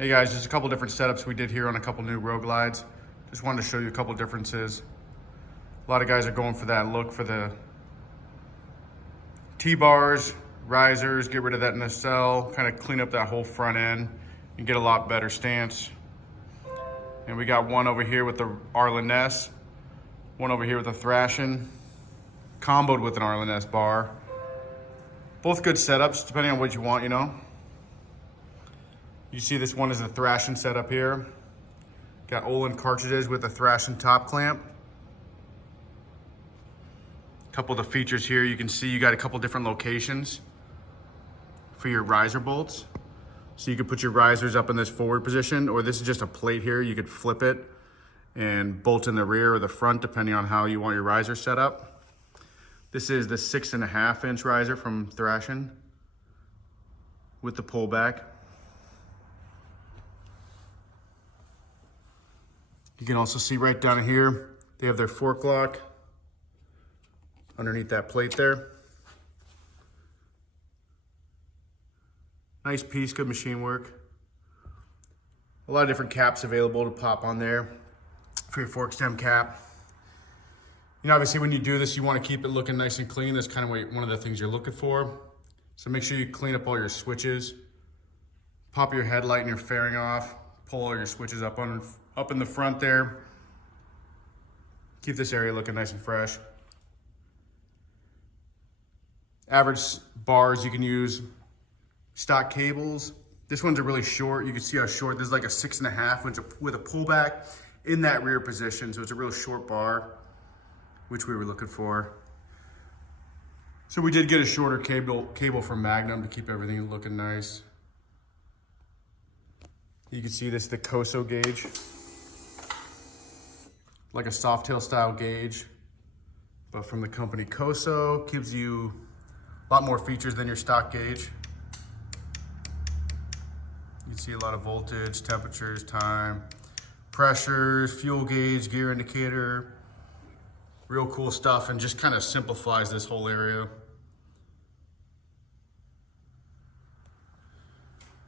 Hey guys, just a couple different setups we did here on a couple new RoadGlides. Just wanted to show you a couple differences. A lot of guys are going for that look for the T-bars, risers, get rid of that nacelle, kind of clean up that whole front end and get a lot better stance. And we got one over here with the Arlen Ness, one over here with a Thrashin, comboed with an Arlen Ness bar. Both good setups, depending on what you want, you know. You see this one is the Thrashing setup here. Got Olin cartridges with a Thrashing top clamp. A couple of the features here, you can see you got a couple different locations for your riser bolts. So you could put your risers up in this forward position, or this is just a plate here. You could flip it and bolt in the rear or the front, depending on how you want your riser set up. This is the 6.5 inch riser from Thrashin with the pullback. You can also see right down here, they have their fork lock underneath that plate there. Nice piece, good machine work. A lot of different caps available to pop on there for your fork stem cap. You know, obviously when you do this, you want to keep it looking nice and clean. That's kind of one of the things you're looking for. So make sure you clean up all your switches. Pop your headlight and your fairing off. Pull all your switches up in the front there. Keep this area looking nice and fresh. Average bars, you can use stock cables. This one's a really short. You can see how short. This is like a 6.5 with a pullback in that rear position. So it's a real short bar, which we were looking for. So we did get a shorter cable from Magnum to keep everything looking nice. You can see this is the Koso gauge. Like a soft tail style gauge, but from the company Koso. Gives you a lot more features than your stock gauge. You can see a lot of voltage, temperatures, time, pressures, fuel gauge, gear indicator. Real cool stuff, and just kind of simplifies this whole area.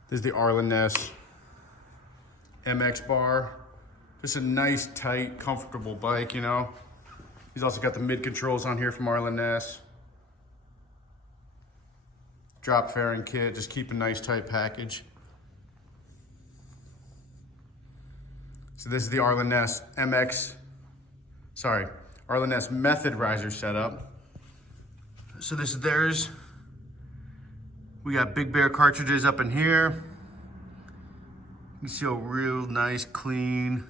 This is the Arlen Ness MX bar. Just a nice, tight, comfortable bike, you know. He's also got the mid controls on here from Arlen Ness. Drop fairing kit, just keep a nice, tight package. So this is the Arlen Ness Arlen Ness Method riser setup. So this is theirs. We got Big Bear cartridges up in here. You can see a real nice, clean,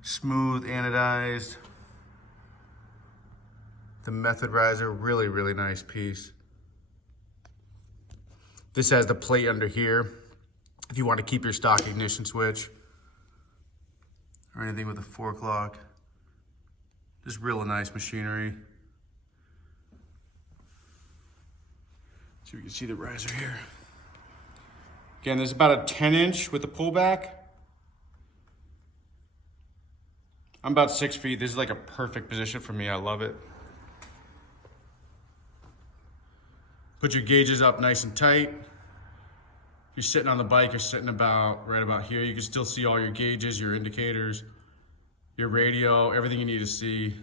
smooth, anodized. The Method riser, really, really nice piece. This has the plate under here if you want to keep your stock ignition switch or anything with a fork lock. Just real nice machinery. So you can see the riser here. Again, this is about a 10 inch with the pullback. I'm about 6 feet. This is like a perfect position for me. I love it. Put your gauges up nice and tight. If you're sitting on the bike, you're sitting right about here. You can still see all your gauges, your indicators, your radio, everything you need to see.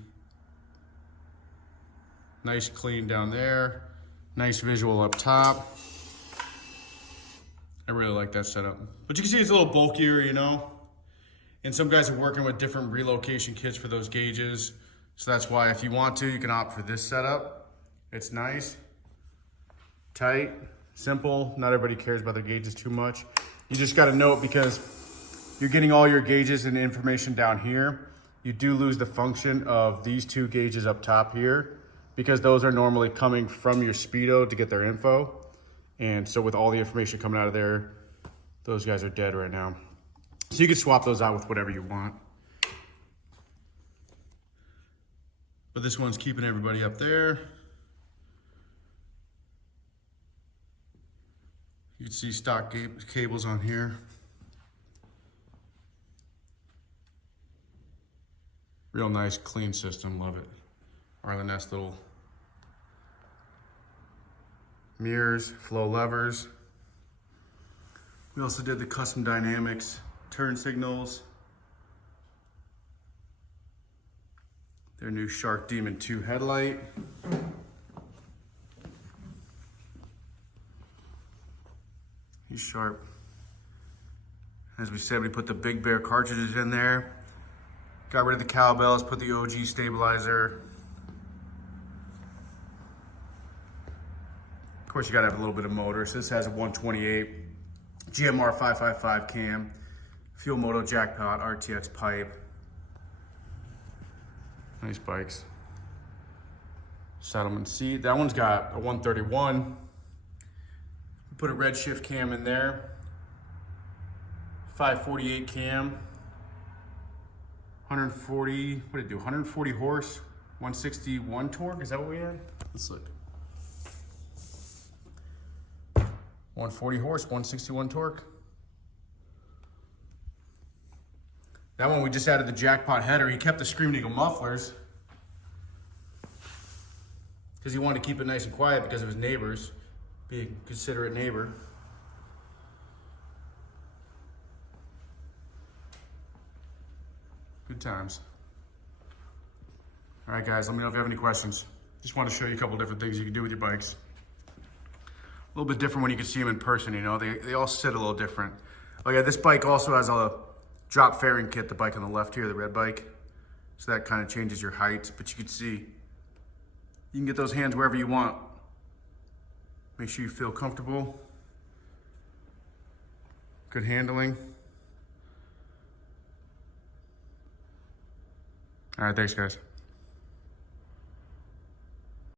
Nice clean down there. Nice visual up top. I really like that setup. But you can see it's a little bulkier, you know. And some guys are working with different relocation kits for those gauges. So that's why if you want to, you can opt for this setup. It's nice, tight, simple. Not everybody cares about their gauges too much. You just got to note, because you're getting all your gauges and information down here, you do lose the function of these two gauges up top here, because those are normally coming from your speedo to get their info. And so with all the information coming out of there, those guys are dead right now. So you can swap those out with whatever you want. But this one's keeping everybody up there. You can see stock cables on here. Real nice, clean system, love it. Arlen Ness little mirrors, flow levers. We also did the custom dynamics turn signals. Their new Shark Demon 2 headlight. He's sharp. As we said, we put the Big Bear cartridges in there. Got rid of the cowbells, put the OG stabilizer. Of course, you gotta have a little bit of motor. So this has a 128 GMR 555 cam, Fuel Moto Jackpot RTX pipe. Nice bikes. Settlement seat. That one's got a 131. Put a red shift cam in there. 548 cam. 140, what did it do? 140 horse, 161 torque. Is that what we had? Let's look. 140 horse, 161 torque. That one we just added the Jackpot header. He kept the Screaming Eagle mufflers because he wanted to keep it nice and quiet because of his neighbors. Be a considerate neighbor. Good times. All right, guys, let me know if you have any questions. Just want to show you a couple different things you can do with your bikes. A little bit different when you can see them in person, you know. They all sit a little different. Oh yeah, this bike also has a drop fairing kit, the bike on the left here, the red bike. So that kind of changes your height, but you can see, you can get those hands wherever you want. Make sure you feel comfortable. Good handling. All right, thanks guys.